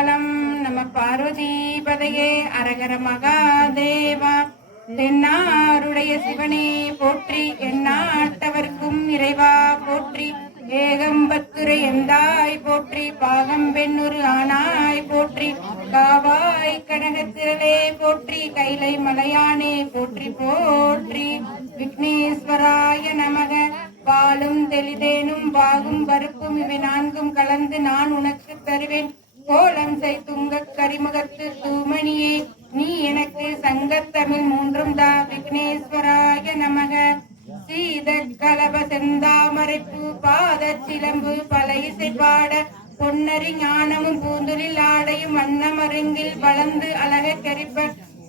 திருச்சிற்றம்பலம். நம பார்வதிபதையே அரகர மகாதேவா. தென்னாருடைய சிவனே போற்றி, எந்நாட்டவர்க்கும் இறைவா போற்றி. ஏகம்பத்துரை எந்தாய் போற்றி, பாகம் பெண்ணொரு ஆனாய் போற்றி. காவாய் கனகத்திரளே போற்றி, கைலை மலையானே போற்றி போற்றி. விக்னேஸ்வராய நமக. பாலும் தெளிதேனும் பாகும் பருப்பும் இவை நான்கும் கலந்து நான் உனக்கு தருவேன். கோலம் செய் துங்கக் கரிமுகத்து தூமணியே, நீ எனக்கு சங்கத்தமிழ் மூன்றும் தா. விக்னேஸ்வராய நமக. சீத கலப செந்தாமரைப்பூ பாத சிலம்பு பல இசை பாட, பொன்னரி ஞானமும் பூந்துலில் ஆடையும் வண்ணமருங்கில் வளர்ந்து அழக கரிப்ப,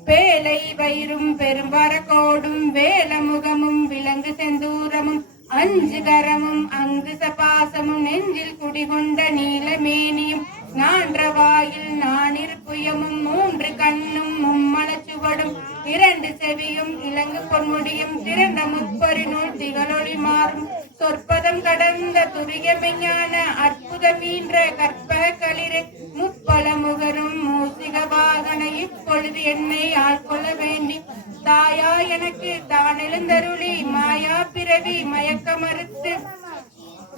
பேலை வயிறும் பெரும்பரக்கோடும் வேலமுகமும் விலங்கு செந்தூரமும் அஞ்சு கரமும் அங்கு சபாசமும் நெஞ்சில் குடிகொண்ட நீலமேனியும் நான்றவாயில் நானிருப்புயமும் மூன்று கண்ணும் மும்மலச்சுவடும் இரண்டு செவியும் இலங்கு பொன்முடியும் திரண்ட முப்பரினுள் திகழொளி மாறும் சொற்பதம் கடந்த துரிய மெஞ்ஞான அற்புதமீன்ற கற்பக களிறு முப்பல முகரும் மூசிக வாகன இப்பொழுது என்னை ஆட்கொள்ள வேண்டி தாயா எனக்கு தான் எழுந்தருளி மாயா பிறவி மயக்க மறுத்து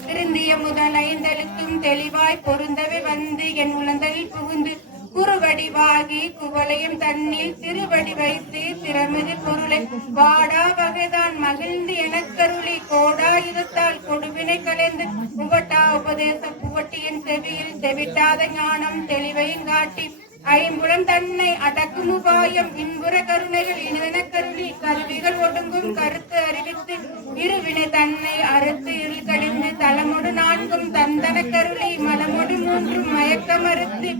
திருந்திய முதல் ஐந்தெழுத்தும் தெளிவாய் பொருந்தவே வந்து என் உளந்தலில் புகுந்து குறுவடிவாகி குவளையும் தன்னில் திருவடி வைத்து திறமிகு பொருளை வாடா வகைதான் மகிழ்ந்து எனக்கருளி கோடாயுதத்தால் கொடுவினை கலைந்து புகட்டா உபதேச புகட்டியின் செவியில் செவிட்டாத ஞானம் தெளிவையும் காட்டி ஐம்புலம் தன்னை அடக்கும் உபாயம் இன்புற கருணைகள் இனிதன கருளி கருவிகள் ஒடுங்கும் கருத்து அறிவித்து இருவினை தன்னை அறுத்து இருள் கடிந்து தலமொடு நான்கும் தந்தன கருளி மலமொடு மூன்றும் மயக்க மறுத்து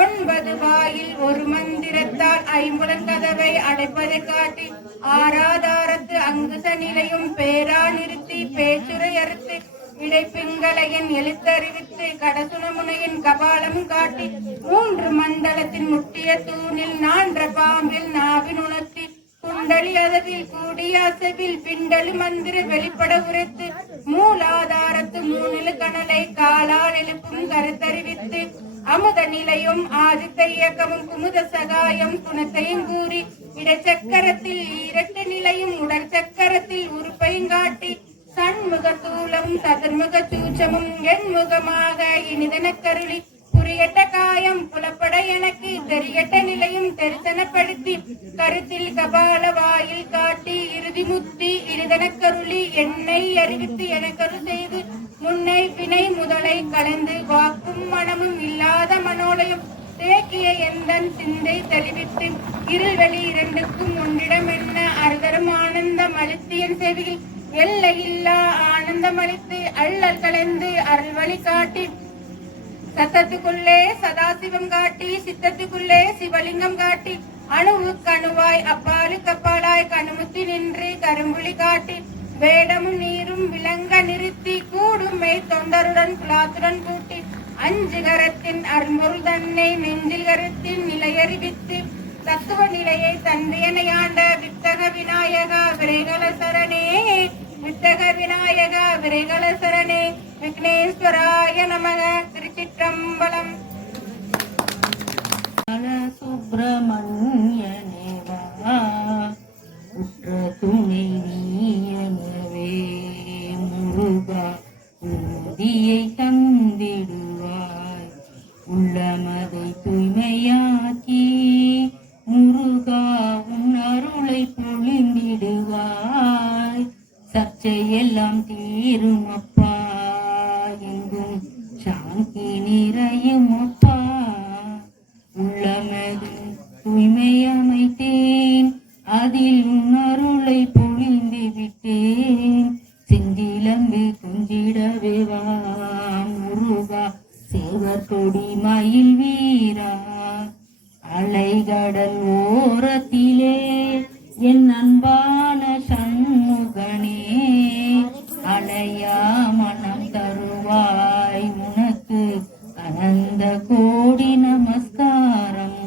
9 வாயில் ஒரு மந்திரத்தால் ஐம்புலன் கதவை அடைப்பதை காட்டி ஆராதாரத்து அங்குச நிலையும் பேரா நிறுத்தி பேச்சுரை அறுத்து இடைப்பிங்களையின் எழுத்தறிவித்து கடசுனமுனையின் கபாலம் காட்டி 3 மண்டலத்தின் முட்டிய தூணில் நான்ற பாம்பில் நாவின் உணர்த்தி குண்டலி அதவில் கூடிய அசைவில் பிண்டலி மந்திர வெளிப்பட உரைத்து மூலாதாரத்து 3 கணலை காலால் எழுப்பும் கருத்தறிவித்து அமுத நிலையும் ஆதித்த இயக்கமும் குமுத சகாயம் குணத்தையும் கூறி இடச்சக்கரத்தில் இரட்டு நிலையும் உடற்சக்கரத்தில் உறுப்பையும் காட்டி சண்முக தூளமும் சதுர்முக சூச்சமும் எண்முகமாக இனிதன கருளி புரியட்ட காயம் புலப்பட எனக்கு தெரியட்ட நிலையும் தரிசனப்படுத்தி கருத்தில் கபால வாயில் காட்டி இறுதி முத்தி இனிதன கருளி என்னை அறிவித்து எனக்கரு செய்து முன்னை வினை முதலை கலந்து வாக்கும் மனமும் இல்லாத மனோலயம் தேக்கிய எந்தன் சிந்தை தெளிவித்து இருள்வெளி இரண்டுக்கும் ஒன்றிடம் என்ன அறுதரும் ஆனந்தம் அழுத்தியன் செவியில் எல்லையில்லா ஆனந்தம் அளித்து அள்ளல் கலந்து அருள் வழி காட்டி சத்தத்துக்குள்ளே சதாசிவம் காட்டி சித்தத்துக்குள்ளே சிவலிங்கம் காட்டி அணுவுக்கு அணுவாய் அப்பாலுக்கு அப்பாலாய் கணுமுத்தி நின்று கரும்புலி காட்டி வேடமும் நீரும் விளங்க நிறுத்தி கூடுமை தொண்டருடன் குலாத்துடன் கூட்டி 5 கரத்தின் அரும்பொருள் தன்னை நெஞ்சில் கருத்தின் நிலையறிவித்து தத்துவ நிலையை தந்தையனையாண்ட வித்தக விநாயகா விரைகல சரணே வித்தக விநாயகா விரைகல சரணே. விக்னேஸ்வராய நமக. திருச்சிற்றம்பலம். சுப்பிரமணியனேவா உற்ற துணை நீயனவே முருகா உறுதியை தந்திடுவாய் உள்ளமதை தூய்மையாக்கி முருகா உன் அருளை பொழிந்திடுவாய் சர்ச்சையெல்லாம் தீரும் அப்பா எங்கும் சாந்தி நிறையும் அப்பா உள்ளமது தூய்மை அமைத்தேன் அதில் உன் அருளை பொழிந்து விட்டேன் செந்திலம்பு குஞ்சிடவே வா முருகா சேவர் கொடி மயில் வீரா அலைகடல் ஓரத்திலே என் அன்பான சண்முகனே அலையா மனம் தருவாய் உனக்கு அனந்த கோடி நமஸ்காரம்.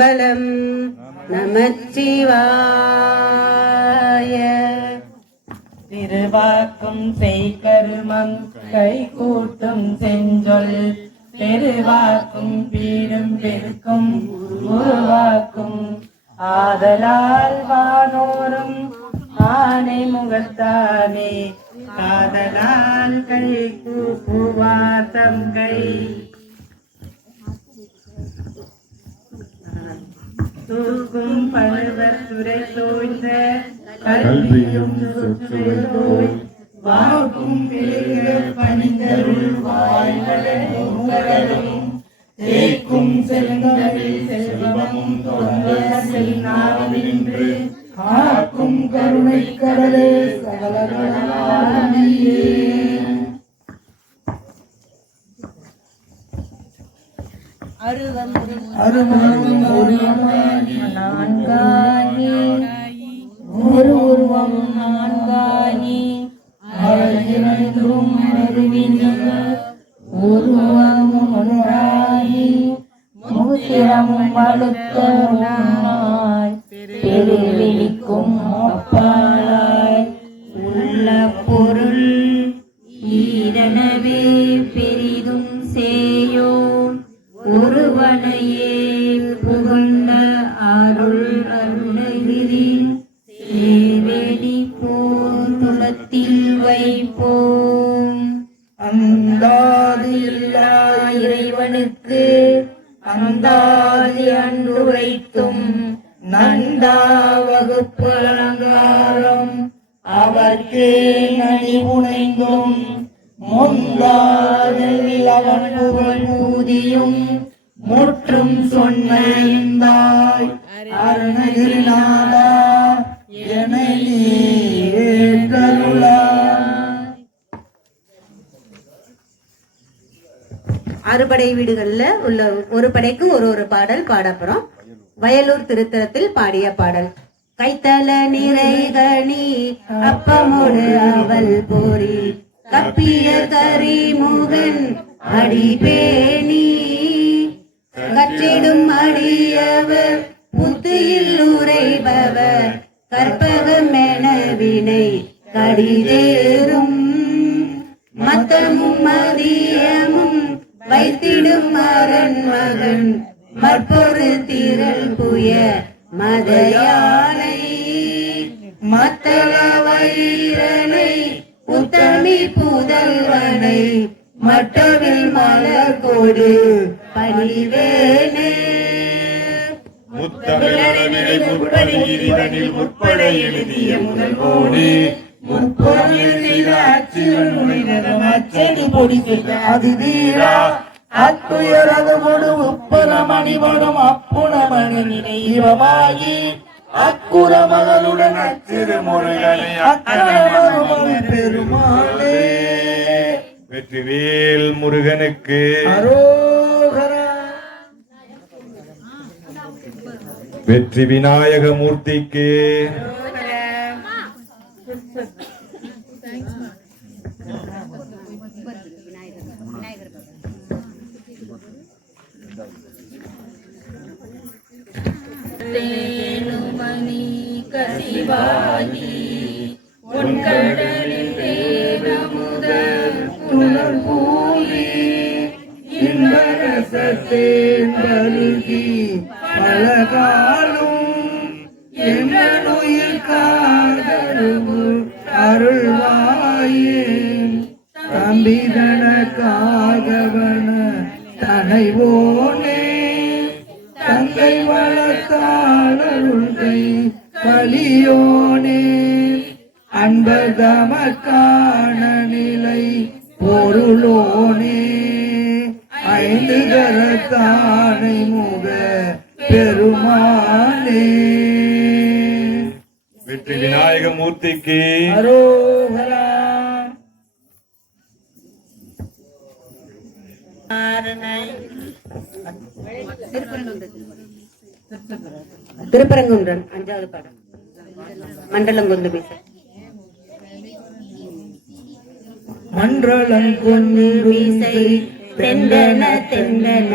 பலம் நமச்சிவாய. திருவாக்கும் செய் கருமம் கை கூட்டும் செஞ்சொல் பெருவாக்கும் பீடும் பெருக்கும் உருவாக்கும் ஆதலால் வானோரும் ஆனை முகத்தானே காதலால் கை கூப்புவார்த்தம் கை தூக்கும் பழுவர் துறை தோய்ந்த கல்வியும் சொற்சுவை தோய் வாக்கும் பெருக பணிந்தருள் வாய்களும் தேக்கும் செல்வங்களில் செல்வமும் தொந்த செல்நாவினின்று காக்கும் கருணை கடலே சகலகலாமியே அருவம் நான்காயி ஒரு உருவம் நான்காயி அழகிலும் அறிவினில் உருவம் ஒன்றாயி முத்திரமும் வலுத்த உண்ணாய் பெருவெளிக்கும் அப்பாலாய் உள்ள பொருள் ஈரனவே பெரிதும் சேயோன் ஒருவனையே புகழ்ந்த அருள் அருணகிரி சேவெளி போர் துளத்தில் வைப்போம் அந்தாதி இல்லா இறைவனுக்கு அந்தாதி அன்று வைத்தும் நந்தா வகுப்பு அலங்காரம் அவர்க்கு நனி உணைந்தும் முந்தாதில் அவன் புகழ் ஊதியும் முற்றும் சொன்ன எந்தாய் அருணகிரிநாதா என நீ ஏற்றருளாய். அறுபடை வீடுகள்ல உள்ள ஒரு படைக்கு ஒரு பாடல் பாடப்புறோம். வயலூர் திருத்தலத்தில் பாடிய பாடல். கைத்தல நிறைகணி அப்பமோடு அவல் போரி கப்பிய கரிமுகன் அடிபேணி கற்றிடும் அடியவர் புத்தியில் உரைபவர் கற்பகமென வினை கடிதேறும் மத்தமும் மதியமும் வைத்திடும் மரன் மகன் மற்பொரு திரள் புய மதயானை மத்தள வைரனை உத்தமி புதல்வனை மட்டவில் மலர் கொடு பணிவேனே முத்தமிழனில் முற்பட எழுதிய முதல்வோடு அச்சடி பொடி அது வீரா அத்துயரது உப்பரமணிவனும் அப்புணமணி நினைவமாகி அக்குற மகளுடன் அச்சிறு முருகனை அக்கரமருமன் பெருமாளே வெற்றிவேல் முருகனுக்கு அரோகரா. வெற்றி விநாயக மூர்த்திக்கு தேனுமணி கசிவாகி உன்கடலில் தேனமுத புனல் பூரி இன்பரசத்தேன் பருகி பலகாலும் என்னுயிர் காதருவு அருள்வாயே தம்பிதன காகவன தனைவோனே தங்கை வளர்த்தாளருள்கை கலியோனே அன்பதமக்கான நிலை பொருளோனே ஐந்து கரத்தானை முக பெருமானே வெற்றி விநாயக மூர்த்திக்கு அரோகரா. திருப்பரங்குன்றம் 5வது பாடல். மண்டலம் கொண்டு பேச மன்றளம் கொண்டு மீசை தெந்தன தெந்தன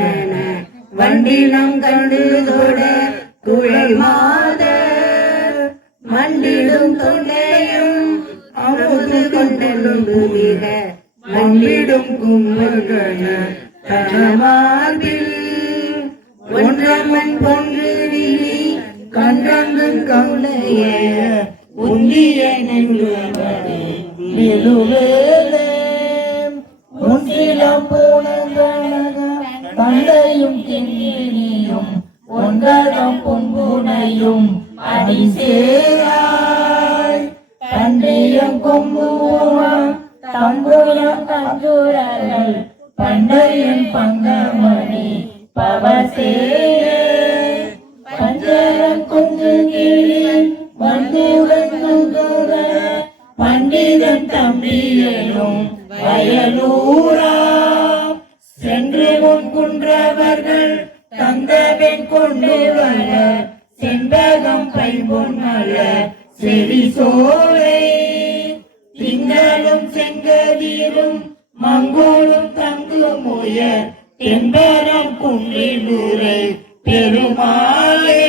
வண்டினம் கண்டு தோட துளை மாத மண்டிடும் தொண்டையும் அமுது கொண்டெழுந்து மிக மம்பிடும் கும்பகன தனமார்பில் ஒன்றமன் பொன்று விழி கண்டங்கு கவுளைய உந்திய நெல்லுவனே நிலுவேலே முன்சிலம் பூனங்கனக தந்தையும் கிண்ணியும் ஒன்றகம் பொன்புனையும் அடிசேராய் தந்தையும் கொம்புவோம் தம்புயம் கஞ்சுரர்கள் பண்டையும் பங்கமணி பவசேரே பஞ்சரம் கொண்டு கிளியன் வந்துவந்துகர பண்டிதன் தம்பியனும் வயலூரா சென்று முன் குன்றவர்கள் தந்தவன் கொண்டு வர செண்பகம் பைம்பொன் மலர் செவி சோலை திங்களும் செங்கதிரும் மங்கோலும் தங்கும் உயர் தென்பரம் குன்றிலூரை பெருமாளே.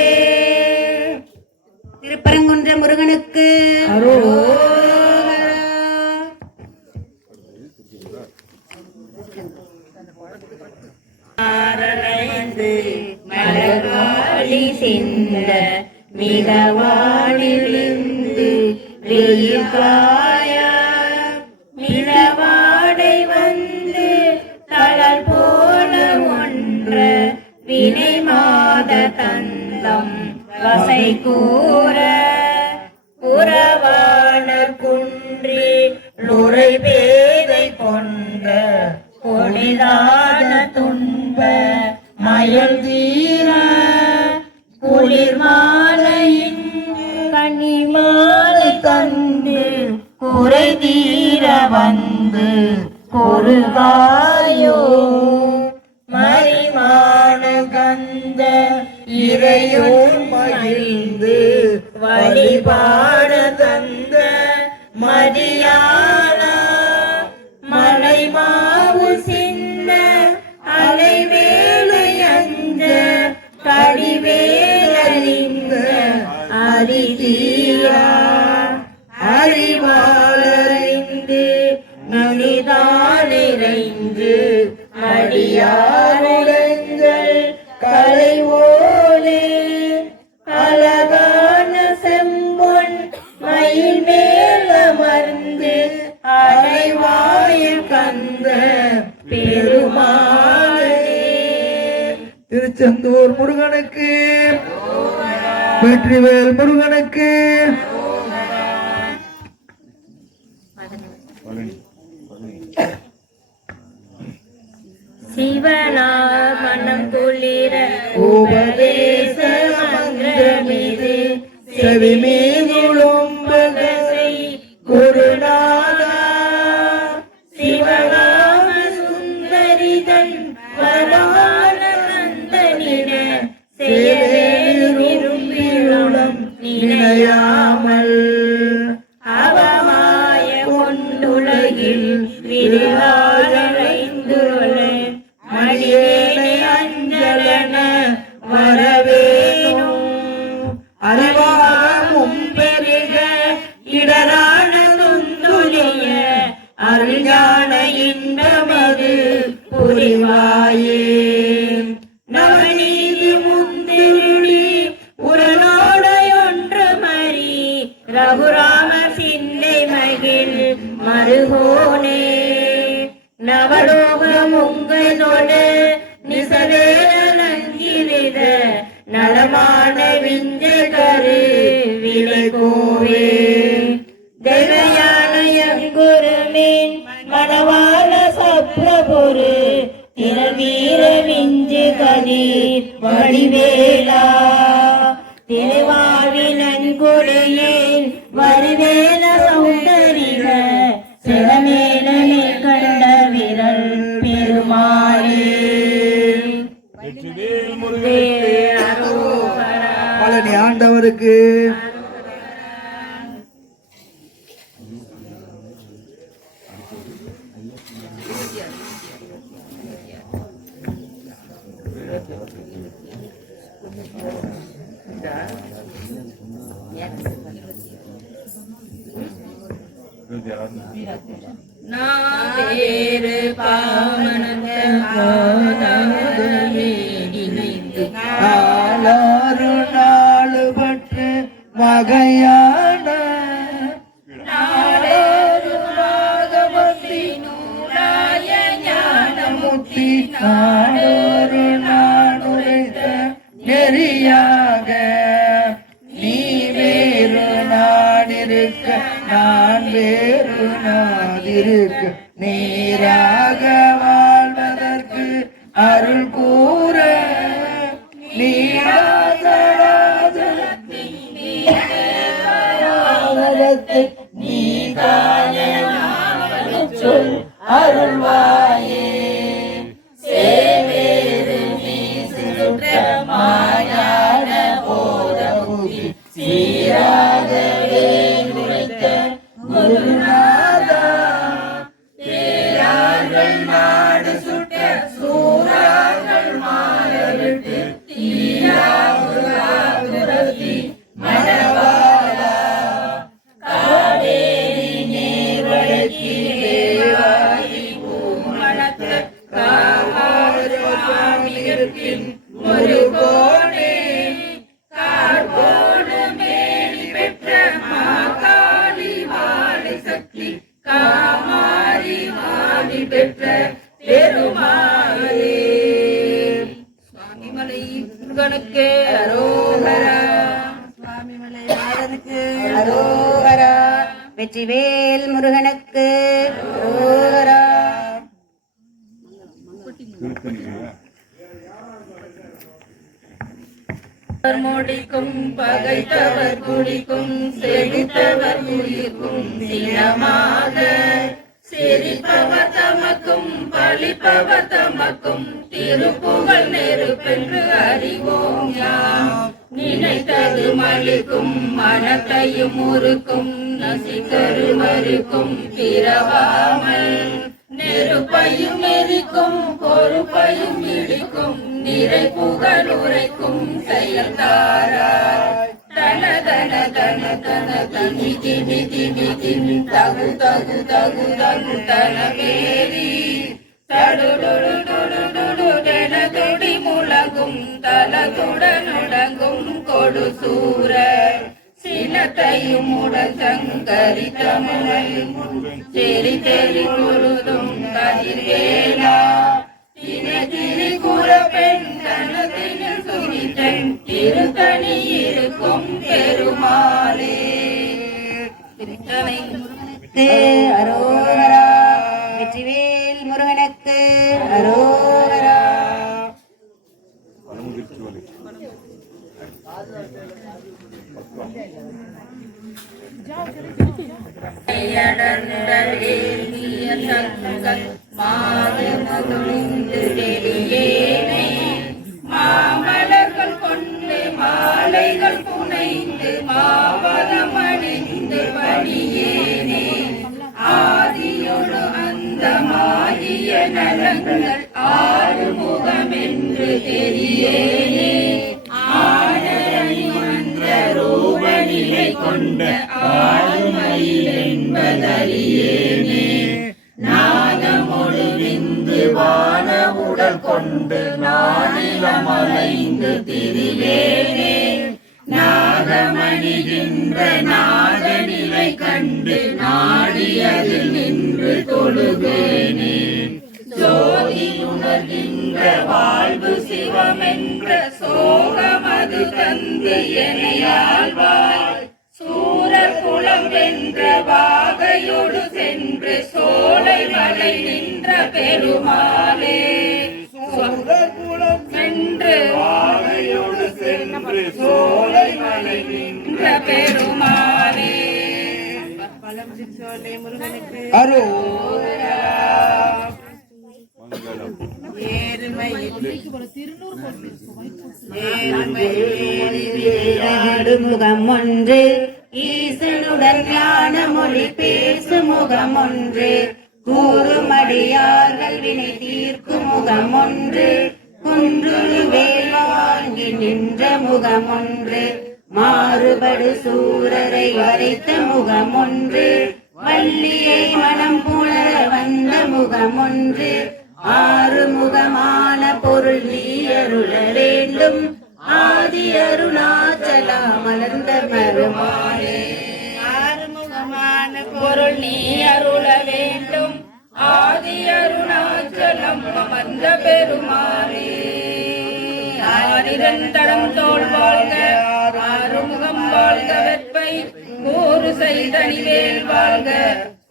திருப்பரங்குன்ற முருகனுக்கு ஆரணைந்து மலர்வாழி சிந்த மிளவாடிலிருந்து வெயில் காய மிளவாடை வந்து தளர் போல ஒன்ற வினை மாத தந்தம் வசை கூற புறவாணர் குன்றி நுரை பேதை கொண்ட பொழிதான துன்ப மயல் தீர குளிர் மாலையின் கனி மாலை கண்டு குறை தீர வந்து குறுகாயோ மறிமான கந்த இறையோன் மகிழ்ந்து வழிபாட தந்த மதியான மலை மாவு சின்ன அலைவேலை அஞ்ச கடிவேலிந்த அரிதீரா அறிவாளறிந்து நனிதானிறைந்து அடியாருடங்கள் கலைவோனே அழகான செம்பொன் மயில் மேல் அமர்ந்து அலைவாயில் கந்த பெருமாளே. திருச்செந்தூர் முருகனுக்கு வெற்றிவேல் முருகனுக்கு சிவநாமனம் குளிர உபதேச மந்திரமிது செவி மீதுளும் பகசை குருநாதா சிவகாம சுந்தரிதன் வடான நந்தனிட சேவே விரும்பியுளம் நிலையாமல் அவமாய கொண்டுலகில் விரிவாரைந்துளே மணிவேலை அஞ்சலன வரவேணும் அறிவாகமும் பெருக இடரான துந்துலிய அருஞான இன்பமது புரிவாயே நவநீதி முந்திருளி உரநாடையொன்று மறி ரகுராம சிந்தை மகிழ் மருகோனே நவலோகமுங்கதோடு நிசவேலங்கிரித நலமான விஞ்ச கரு விளைகோவே தெய்வயானயங்குருமின் மணவாள சப்ரபுரு திரவீர விஞ்சு கதிர் வடிவேலா திருவாவினங்குடியில் வருவேல சௌந்தரிக சிறமேலமே கண்ட விரல் பெருமாளே. பழனி ஆண்டவருக்கு நான் தேரு பாவனமே நினைந்து நாளாறு நாளுபற்று மகையான நூலாய ஞானமுத்தி நாடொரு நாடுரைத்த நெறியாக நீ வேறு நாடிருக்க நான் வேறு நாடிருக்க நீராக வாழ்வதற்கு அருள் கூற நீராதரத்தை நீ காண சொல் அருள்வாயே சேவேறு நீ சுற்றமாயான போதமுதி சீராகவே உரைத்த குருநாதா தேரார்கள் நாடு சுட்ட சூரார்கள் மாறவிட்டு தீராகுராகுரத்தி மணவாளா காவேரி நீர் வழக்கி தேவாரி பூமணக்க காவாருவாமியத்தின் ஒரு கோணே கார்போடு மேலி பெற்ற மாகாளி மாலை சக்தி காமாரி மாலி பெற்ற பெருமாளே சுவாமிமலை முருகனுக்கு அரோகரா சுவாமிமலை மாதனுக்கு அரோகரா. வெற்றிவேல் முருகனுக்கு அரோகரா. முடிக்கும் பகைத்தவர் குடிக்கும் செழித்தவர் உயிர்க்கும் சினமாக சிரிப்பவர் தமக்கும் பழிப்பவர் தமக்கும் திருப்புகழ் நெருப்பென்று அறிவோம் யாம் நினைத்தது மழிக்கும் மனத்தையும் முறுக்கும் நசிக்கருவருக்கும் பிறவாமல் நெருப்பையும் எரிக்கும் பொறுப்பையும் இடிக்கும் நிறை புகழ் உரைக்கும் செயல்தாராய் தன தன தன தன தனி திணி திணி திணி தகு தகு தகு தகு தனவேரி தடுடுடுடுடுடுடென தொடி முழங்கும் தலகுடனுடங்கும் கொடு சூரர் சினத்தையும் உடல் சங்கரி தமிழையும் தெரி தெரி குருதும் கதிர்வேலா திரி குற பெண் தனதினில் சுனித்தன் திருத்தணி இருக்கும் பெருமாளே திருத்தணை அரோகரா. வெற்றிவேல் முருகனுக்கு அரோகரா. மாமலர்கள் கொண்டு மாலைகள் புனைந்து மாவதம் அணிந்து பணியேனே ஆதியொரு அந்த மாறிய நலங்கள் ஆறுமுகம் என்று தெரியேனே ஆடரணி மன்ற ரூபநிலை கொண்ட ஆளுமையில் என்பதறியேனே நாதமொழி விந்து வான உடல் கொண்டு நாடிலம் அலைந்து திரிவேனே நாதமணிகின்ற நாதநிலை கண்டு நாடியதில் நின்று தொழுகேனே ஜோதி உணர்கின்ற வாழ்வு சிவமென்ற சோகமது தந்து எனையாழ்வாய் சூரர் குளம் வென்ற வாகையோடு சென்று சோலை மலை நின்ற பெருமாளே சூரகுலம் சென்று வாகையோடு சென்று சோலை மலை நின்ற பெருமாளே அரோகரா. முகம் ஒன்று ஈசனுடன் ஞான மொழி பேசும் முகம் ஒன்று கூறுமடியார்கள் வினை தீர்க்கும் முகம் ஒன்று குன்றுரு வேல் வாங்கி நின்ற முகம் ஒன்று மாறுபடு சூரரை வரைத்த முகம் ஒன்று வள்ளியை மனம் புணர வந்த முகம் ஒன்று ஆறுமுகமான பொருள் நீ அருள வேண்டும் ஆதி அருணாச்சலா மலர்ந்த பெருமானே ஆறுமுகமான பொருள் நீ அருள வேண்டும் ஆதி அருணாச்சலம் அமர்ந்த பெருமானே ஆரிரந்தடம் தோல் வாழ்க ஆறுமுகம் வாழ்க வெப்பை கூறு செய்தனிவேல் வாழ்க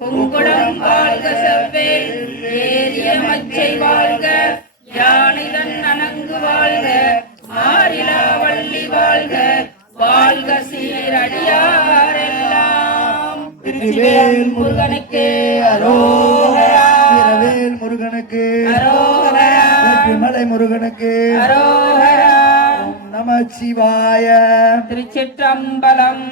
பொங்குடம் வாழ்க செவ்வேல் ஏரிய மச்சை வாழ்க யானைதன் அணங்கு வாழ்க மாறிலா வள்ளி வாழ்க வாழ்க சீரடியாரெல்லாம் திருச்சிவேல் முருகனுக்கு அரோகரா வீரவேல் முருகனுக்கு அரோகரா வெற்றிமலை முருகனுக்கு அரோகரா நம சிவாய திருச்சிற்றம்பலம்